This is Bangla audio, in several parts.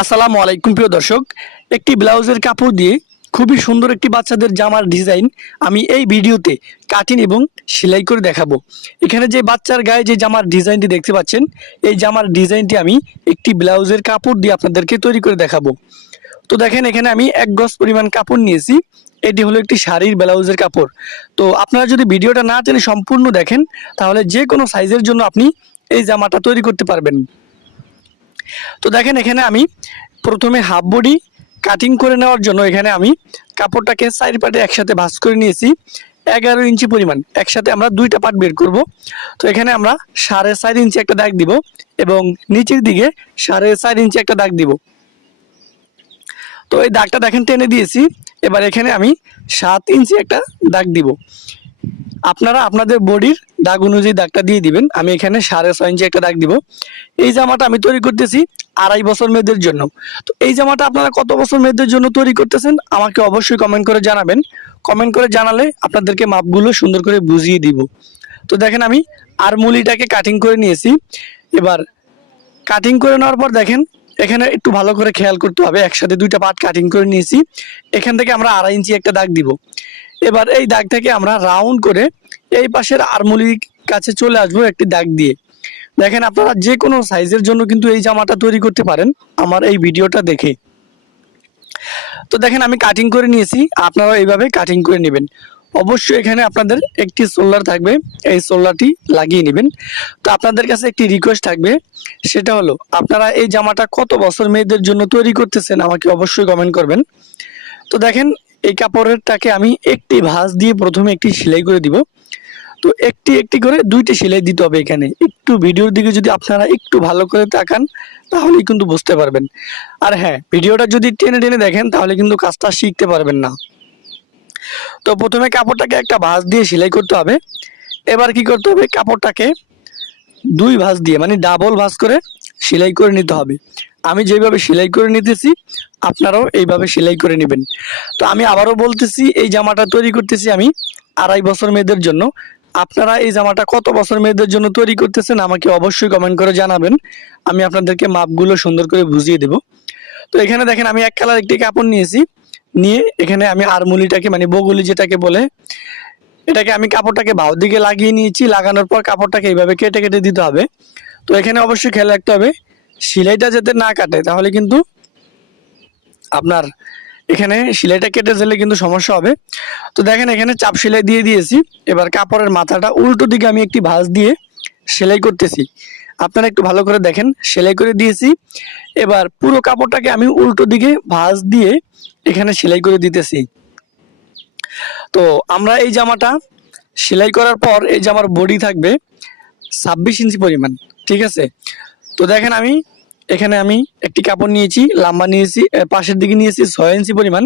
আসসালামু আলাইকুম প্রিয় দর্শক। একটি ব্লাউজের কাপড় দিয়ে খুবই সুন্দর একটি বাচ্চাদের জামার ডিজাইন আমি এই ভিডিওতে কাটিং এবং সেলাই করে দেখাবো। এখানে যে বাচ্চার গায়ে যে জামার ডিজাইনটি দেখতে পাচ্ছেন, এই জামার ডিজাইনটি আমি একটি ব্লাউজের কাপড় দিয়ে আপনাদেরকে তৈরি করে দেখাবো। তো দেখেন, এখানে আমি এক গজ পরিমাণ কাপড় নিয়েছি। এটি হলো একটি শাড়ির ব্লাউজের কাপড়। তো আপনারা যদি ভিডিওটা না টেনে সম্পূর্ণ দেখেন, তাহলে যে কোনো সাইজের জন্য আপনি এই জামাটা তৈরি করতে পারবেন। তো দেখেন এখানে আমি প্রথমে হাফ বডি কাটিং করে নেওয়ার জন্য এখানে আমি কাপড়টাকে সাইড পার্টে একসাথে ভাঁজ করে নিয়েছি, এগারো ইঞ্চি পরিমাণ। একসাথে আমরা দুইটা পার্ট বের করব। তো এখানে আমরা সাড়ে চার ইঞ্চি একটা দাগ দিব এবং নিচের দিকে সাড়ে চার ইঞ্চি একটা দাগ দিব। তো এই দাগটা দেখেন টেনে দিয়েছি। এবার এখানে আমি সাত ইঞ্চি একটা দাগ দিব। আপনারা আপনাদের বডির দাগ অনুযায়ী দাগটা দিয়ে দিবেন। আমি এখানে সাড়ে ছয় ইঞ্চি একটা দাগ দিব। এই জামাটা আমি তৈরি করতেছি আড়াই বছর মেয়েদের জন্য। তো এই জামাটা আপনারা কত বছর মেয়েদের জন্য তৈরি করতেছেন? আমাকে অবশ্যই কমেন্ট করে জানাবেন। কমেন্ট করে জানালে আপনাদেরকে মাপগুলো সুন্দর করে বুঝিয়ে দিব। তো দেখেন আমি আর মুলিটাকে কাটিং করে নিয়েছি। এবার কাটিং করে নেওয়ার পর দেখেন, এখানে একটু ভালো করে খেয়াল করতে হবে। একসাথে দুইটা পাট কাটিং করে নিয়েছি। এখান থেকে আমরা আড়াই ইঞ্চি একটা দাগ দিব। এবার এই দাগ থেকে আমরা রাউন্ড করে এই পাশের আরমুলির কাছে চলে আসব একটি দাগ দিয়ে। দেখেন আপনারা যে কোনো সাইজের জন্য কিন্তু এই জামাটা তৈরি করতে পারেন। আমার এই ভিডিওটা দেখে। তো দেখেন আমি কাটিং করে নিয়েছি, আপনারাও এইভাবে কাটিং করে নেবেন। অবশ্যই এখানে আপনাদের একটি সোলার থাকবে, এই সোলারটি লাগিয়ে নেবেন। তো আপনাদের কাছে একটি রিকোয়েস্ট থাকবে, সেটা হলো, আপনারা এই জামাটা কত বছর মেয়েদের জন্য তৈরি করতেছেন আমাকে অবশ্যই কমেন্ট করবেন। তো দেখেন, এই কাপড়েরটাকে আমি একটি ভাঁজ দিয়ে প্রথমে একটি সেলাই করে দিব। তো একটি একটি করে দুইটি সেলাই দিতে হবে এখানে। একটু ভিডিওর দিকে যদি আপনারা একটু ভালো করে তাকান, তাহলেই কিন্তু বুঝতে পারবেন। আর হ্যাঁ ভিডিওটা যদি টেনে টেনে দেখেন, তাহলে কিন্তু কাজটা শিখতে পারবেন না। তো প্রথমে কাপড়টাকে একটা ভাঁজ দিয়ে সেলাই করতে হবে। এবার কি করতে হবে? কাপড়টাকে দুই ভাঁজ দিয়ে মানে ডাবল ভাঁজ করে সেলাই করে নিতে হবে। আমি যেভাবে সেলাই করে নিতেছি, আপনারাও এইভাবে সেলাই করে নেবেন। তো আমি আবারও বলতেছি, এই জামাটা তৈরি করতেছি আমি আড়াই বছর মেয়েদের জন্য। আপনারা এই জামাটা কত বছর মেয়েদের জন্য তৈরি করতেছেন আমাকে অবশ্যই কমেন্ট করে জানাবেন। আমি আপনাদেরকে মাপগুলো সুন্দর করে বুঝিয়ে দেব। তো এখানে দেখেন, আমি এক কালার একটি কাপড় নিয়েছি। নিয়ে এখানে আমি আরমুলিটাকে মানে বগুলি যেটাকে বলে, এটাকে আমি কাপড়টাকে ভাও দিকে লাগিয়ে নিয়েছি। লাগানোর পর কাপড়টাকে এইভাবে কেটে কেটে দিতে হবে। তো এখানে অবশ্যই খেয়াল রাখতে হবে সেলাইটা যাতে না কাটে, তাহলে কিন্তু আপনার এখানে সেলাইটা কেটে দিলে কিন্তু সমস্যা হবে। তো দেখেন এখানে চাপ সেলাই দিয়ে দিয়েছি। এবার কাপড়ের মাথাটা উল্টো দিকে আমি একটি ভাঁজ দিয়ে সেলাই করতেছি। আপনারা একটু ভালো করে দেখেন, সেলাই করে দিয়েছি। এবার পুরো কাপড়টাকে আমি উল্টো দিকে ভাঁজ দিয়ে এখানে সেলাই করে দিতেছি। তো আমরা এই জামাটা সেলাই করার পর এই জামার বডি থাকবে ছাব্বিশ ইঞ্চি পরিমাণ, ঠিক আছে? তো দেখেন আমি এখানে আমি একটি কাপড় নিয়েছি, লাম্বা নিয়েছি পাশের দিকে নিয়েছি ছয় ইঞ্চি পরিমাণ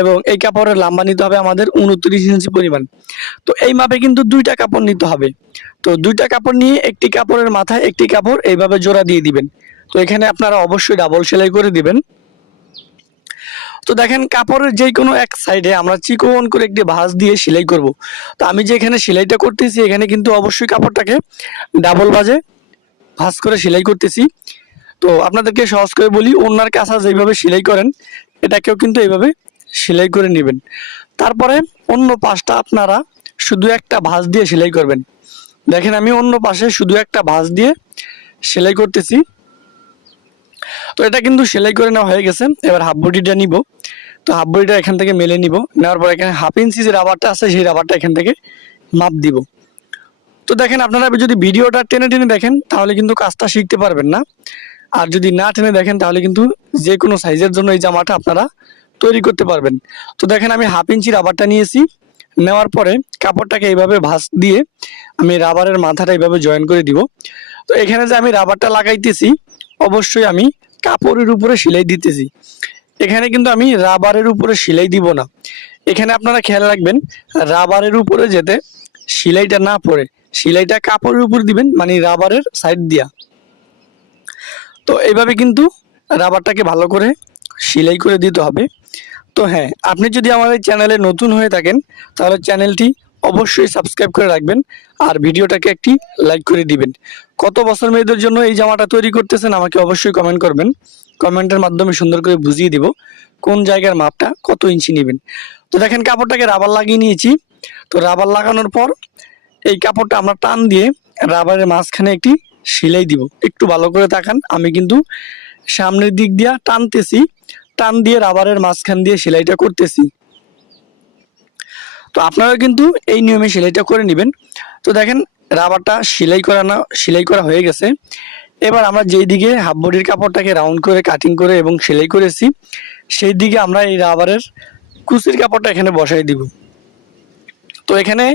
এবং এই কাপড়ের লাম্বা নিতে হবে আমাদের উনত্রিশ ইঞ্চি পরিমাণ। তো এই মাপে কিন্তু দুইটা কাপড় নিতে হবে। তো দুইটা কাপড় নিয়ে একটি কাপড়ের মাথায় একটি কাপড় এইভাবে জোড়া দিয়ে দিবেন। তো এখানে আপনারা অবশ্যই ডাবল সেলাই করে দিবেন। তো দেখেন কাপড়ের যে কোনো এক সাইডে আমরা চিকন করে একটি ভাঁজ দিয়ে সেলাই করব। তো আমি যে এখানে সেলাইটা করতেছি এখানে কিন্তু অবশ্যই কাপড়টাকে ডাবল ভাজে ভাঁজ করে সেলাই করতেছি। তো আপনাদেরকে সহজ করে বলি, ওনার কাছা যেভাবে সেলাই করেন, এটাকেও কিন্তু এইভাবে সেলাই করে নেবেন। তারপরে অন্য পাশটা আপনারা শুধু একটা ভাঁজ দিয়ে সেলাই করবেন। দেখেন আমি অন্য পাশে শুধু একটা ভাঁজ দিয়ে সেলাই করতেছি। তো এটা কিন্তু সেলাই করে নেওয়া হয়ে গেছে। এবার হাফ বডিটা নিব। তো হাফ বডিটা এখান থেকে মেলে নিব। নেওয়ার পর এখানে হাফ ইঞ্চি যে রাবারটা আছে, সেই রাবারটা এখান থেকে মাপ দিব। তো দেখেন আপনারা যদি ভিডিওটা টেনে টেনে দেখেন, তাহলে কিন্তু কাজটা শিখতে পারবেন না। আর যদি না টেনে দেখেন, তাহলে কিন্তু যে কোনো সাইজের জন্য এই জামাটা আপনারা তৈরি করতে পারবেন। তো দেখেন আমি হাফ ইঞ্চি রাবারটা নিয়েছি। নেওয়ার পরে কাপড়টাকে এইভাবে ভাঁজ দিয়ে আমি রাবারের মাথাটা এইভাবে জয়েন করে দিব। তো এখানে যে আমি রাবারটা লাগাইতেছি, অবশ্যই আমি কাপড়ের উপরে সেলাই দিতেছি। এখানে কিন্তু আমি রাবারের উপরে সেলাই দিব না। এখানে আপনারা খেয়াল রাখবেন রাবারের উপরে যেতে সেলাইটা না পড়ে। সেলাইটা কাপড়ের উপর দিবেন মানে রাবারের সাইড দিয়া। তো এইভাবে কিন্তু রাবারটাকে ভালো করে সেলাই করে দিতে হবে। তো হ্যাঁ আপনি যদি আমাদের চ্যানেলে নতুন হয়ে থাকেন, তাহলে চ্যানেলটি অবশ্যই সাবস্ক্রাইব করে রাখবেন আর ভিডিওটাকে একটি লাইক করে দিবেন। কত বছর মেয়েদের জন্য এই জামাটা তৈরি করতেছেন আমাকে অবশ্যই কমেন্ট করবেন। কমেন্টের মাধ্যমে সুন্দর করে বুঝিয়ে দিব কোন জায়গার মাপটা কত ইঞ্চি নেবেন। তো দেখেন, কাপড়টাকে রাবার লাগিয়ে নিয়েছি। তো রাবার লাগানোর পর এই কাপড়টা আমরা টান দিয়ে রাবারের মাঝখানে একটি সেলাই দিব। একটু ভালো করে তাকান, আমি কিন্তু সামনের দিক দিয়ে টানতেছি, টান দিয়ে রাবারের মাঝখান দিয়ে সেলাইটা করতেছি। তো আপনারা কিন্তু এই নিয়মে সেলাইটা করে নেবেন। তো দেখেন, রাবারটা সেলাই করানো সেলাই করা হয়ে গেছে। এবার আমরা যেই দিকে হাফ বডির কাপড়টাকে রাউন্ড করে কাটিং করে এবং সেলাই করেছি, সেই দিকে আমরা এই রাবারের কুচির কাপড়টা এখানে বসাই দিব। তো এখানে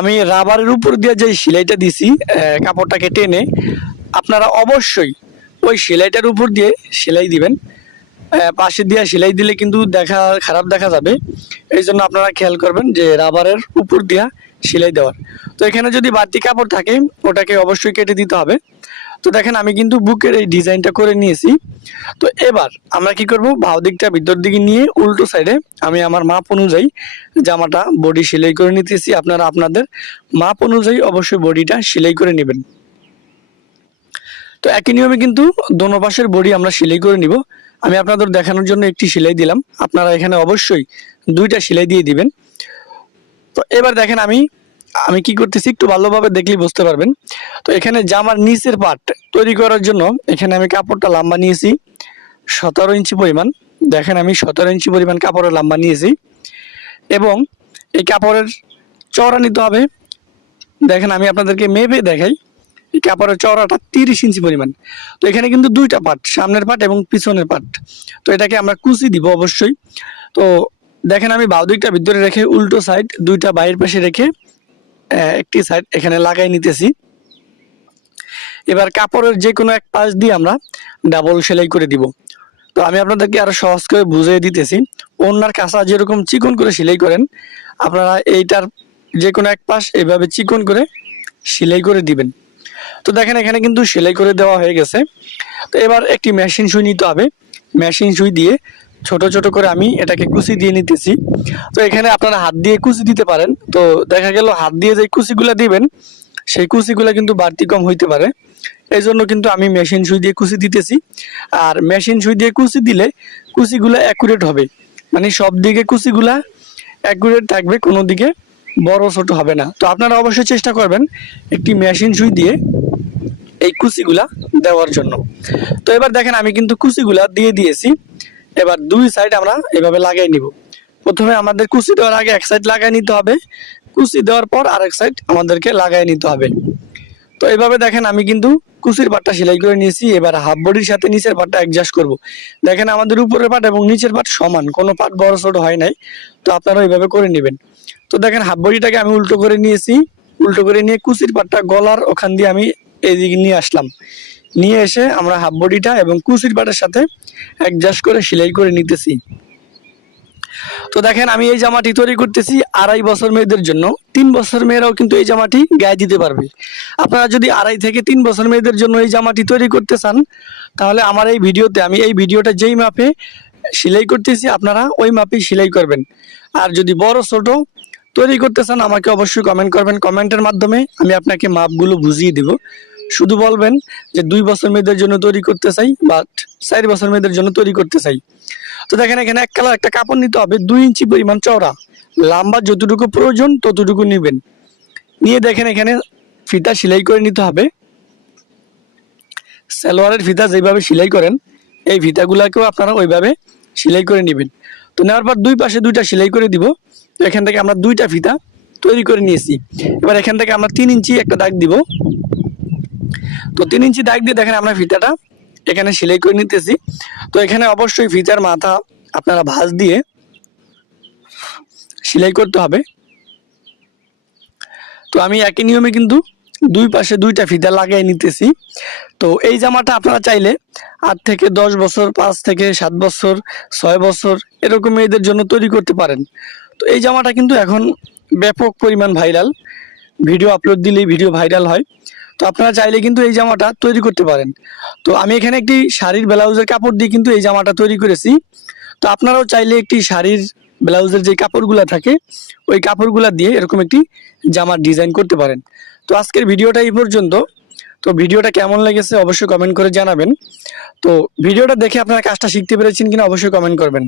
আমি রাবারের উপর দিয়ে যে সেলাইটা দিছি কাপড়টাকে টেনে, আপনারা অবশ্যই ওই সেলাইটার উপর দিয়ে সেলাই দিবেন। পাশে দিয়ে সেলাই দিলে কিন্তু দেখা, খারাপ দেখা যাবে। এই জন্য আপনারা খেয়াল করবেন যে রাবারের উপর দিয়া সেলাই দেওয়ার। তো এখানে যদি বাড়তি কাপড় থাকে, ওটাকে অবশ্যই কেটে দিতে হবে। তো দেখেন, আমি কিন্তু বুকের এই ডিজাইনটা করে নিয়েছি। তো এবার আমরা কি করব? বাউ দিকটা ভিতর দিকে নিয়ে উল্টো সাইডে আমি আমার মাপ অনুযায়ী জামাটা বডি সেলাই করে নিতেছি। আপনারা আপনাদের মাপ অনুযায়ী অবশ্যই বডিটা সেলাই করে নেবেন। তো একই নিয়মে কিন্তু দোনো পাশের বডি আমরা সেলাই করে নিব। আমি আপনাদের দেখানোর জন্য একটি সেলাই দিলাম। আপনারা এখানে অবশ্যই দুইটা সেলাই দিয়ে দিবেন। তো এবার দেখেন, আমি আমি কি করতেছি একটু ভালোভাবে দেখলেই বুঝতে পারবেন। তো এখানে জামার নিচের পার্ট তৈরি করার জন্য এখানে আমি কাপড়টা লাম্বা নিয়েছি, সতেরো ইঞ্চি পরিমাণ। দেখেন আমি সতেরো ইঞ্চি পরিমাণ কাপড়ের লাম্বা নিয়েছি। এবং এই কাপড়ের চওড়া নিতে হবে। দেখেন আমি আপনাদেরকে মেপে দেখাই, এই কাপড়ের চওড়াটা তিরিশ ইঞ্চি পরিমাণ। তো এখানে কিন্তু দুইটা পার্ট সামনের পার্ট এবং পিছনের পার্ট তো এটাকে আমরা কুচি দিব অবশ্যই। তো দেখেন আমি বাউ দিকটা ভিতরে রেখে উল্টো সাইড দুইটা বাইরের পাশে রেখে একটি সাইড এখানে লাগাই নিতেছি। এবার কাপড়ের যে কোনো এক পাশ দিয়ে আমরা ডাবল সেলাই করে দিব। তো আমি আপনাদেরকে আরও সহজ করে বুঝিয়ে দিতেছি ওনার কাঁচা যেরকম চিকন করে সেলাই করেন, আপনারা এইটার যে কোনো এক পাশ এইভাবে চিকন করে সেলাই করে দিবেন। তো দেখেন এখানে কিন্তু সেলাই করে দেওয়া হয়ে গেছে। তো এবার একটি মেশিন সুই নিতে হবে। মেশিন সুই দিয়ে ছোট ছোট করে আমি এটাকে কুচি দিয়ে নিতেছি। তো এখানে আপনারা হাত দিয়ে কুচি দিতে পারেন। তো দেখা গেল হাত দিয়ে যে কুচিগুলা দিবেন, সেই কুচিগুলা কিন্তু বাড়তি কম হইতে পারে। এই জন্য কিন্তু আমি মেশিন সুই দিয়ে কুচি দিতেছি। আর মেশিন সুই দিয়ে কুচি দিলে কুচিগুলা অ্যাকুরেট হবে। মানে সব দিকে কুচিগুলা অ্যাকুরেট থাকবে, কোনো দিকে বড়, ছোট হবে না। তো আপনারা অবশ্যই চেষ্টা করবেন একটি মেশিন সুই দিয়ে এই কুচিগুলা দেওয়ার জন্য। তো এবার দেখেন আমি কিন্তু কুচিগুলা দিয়ে দিয়েছি। এবার দুই সাইড আমরা এভাবে লাগাই নিব। প্রথমে আমাদের কুচি দেওয়ার আগে এক সাইড লাগাই নিতে হবে। কুচি দেওয়ার পর আরেক সাইড আমাদেরকে লাগাই নিতে হবে। তো এভাবে দেখেন আমি কিন্তু কুচির পাটটা সেলাই করে নিয়েছি। এবার হাফ বডির সাথে নিচের পাটটা অ্যাডজাস্ট করব। দেখেন আমাদের উপরের পাট এবং নিচের পাট সমান, কোনো পাট বড় ছোট হয় নাই। তো আপনারা এইভাবে করে নেবেন। তো দেখেন হাফ বডিটাকে আমি উল্টো করে নিয়েছি। উল্টো করে নিয়ে কুচির পাটটা গলার ওখান দিয়ে আমি এইদিকে নিয়ে আসলাম। নিয়ে এসে আমরা হাফ বডিটা এবং কুচির পাটের সাথে অ্যাডজাস্ট করে সেলাই করে নিতেছি। তো দেখেন, আমি এই জামাটি তৈরি করতেছি আড়াই বছর মেয়েদের জন্য। তিন বছর মেয়েরাও কিন্তু এই জামাটি গায়ে দিতে পারবে। আপনারা যদি আড়াই থেকে তিন বছর মেয়েদের জন্য এই জামাটি তৈরি করতে চান, তাহলে আমার এই ভিডিওতে, আমি এই ভিডিওটা যেই মাপে সেলাই করতেছি, আপনারা ওই মাপেই সেলাই করবেন। আর যদি বড়, ছোট তৈরি করতে চান, আমাকে অবশ্যই কমেন্ট করবেন। কমেন্টের মাধ্যমে আমি আপনাকে মাপগুলো বুঝিয়ে দিব। শুধু বলবেন যে দুই বছর মেয়েদের জন্য তৈরি করতে চাই, বা চার বছর মেয়েদের জন্য তৈরি করতে চাই। তো দেখেন এখানে এক কালার একটা কাপড় নিতে হবে, দুই ইঞ্চি পরিমাণ চওড়া। লম্বা যতটুকু প্রয়োজন ততটুকু নেবেন। নিয়ে দেখেন এখানে ফিতা সেলাই করে নিতে হবে। সালোয়ারের ফিতা যেভাবে সেলাই করেন, এই ফিতাগুলাকেও আপনারা ওইভাবে সেলাই করে নেবেন। তো নেওয়ার পর দুই পাশে দুইটা সেলাই করে দিব। তো এখান থেকে আমরা দুইটা ফিতা তৈরি করে নিয়েছি। এবার এখান থেকে আমরা তিন ইঞ্চি একটা দাগ দিব। তো তিন ইঞ্চি দাগ দিয়ে দেখেন আমরা ফিতাটা। এখানে সেলাই করে নিতেছি। তো এখানে অবশ্যই ফিতার মাথা আপনারা ভাঁজ দিয়ে সেলাই করতে হবে। তো আমি একই নিয়মে কিন্তু দুই পাশে দুইটা ফিতা লাগিয়ে নিতেছি। তো এই জামাটা আপনারা চাইলে আট থেকে দশ বছর, পাঁচ থেকে সাত বছর, ছয় বছর এরকম মেয়েদের জন্য তৈরি করতে পারেন। তো এই জামাটা কিন্তু এখন ব্যাপক পরিমাণ ভাইরাল। ভিডিও আপলোড দিলেই ভিডিও ভাইরাল হয়। তো আপনারা চাইলে কিন্তু এই জামাটা তৈরি করতে পারেন। তো আমি এখানে একটি শাড়ির ব্লাউজের কাপড় দিয়ে কিন্তু এই জামাটা তৈরি করেছি। তো আপনারাও চাইলে একটি শাড়ির ব্লাউজের যে কাপড়গুলা থাকে, ওই কাপড়গুলা দিয়ে এরকম একটি জামার ডিজাইন করতে পারেন। তো আজকের ভিডিওটা এই পর্যন্ত। তো ভিডিওটা কেমন লেগেছে অবশ্যই কমেন্ট করে জানাবেন। তো ভিডিওটা দেখে আপনারা কাজটা শিখতে পেরেছেন কিনা অবশ্যই কমেন্ট করবেন।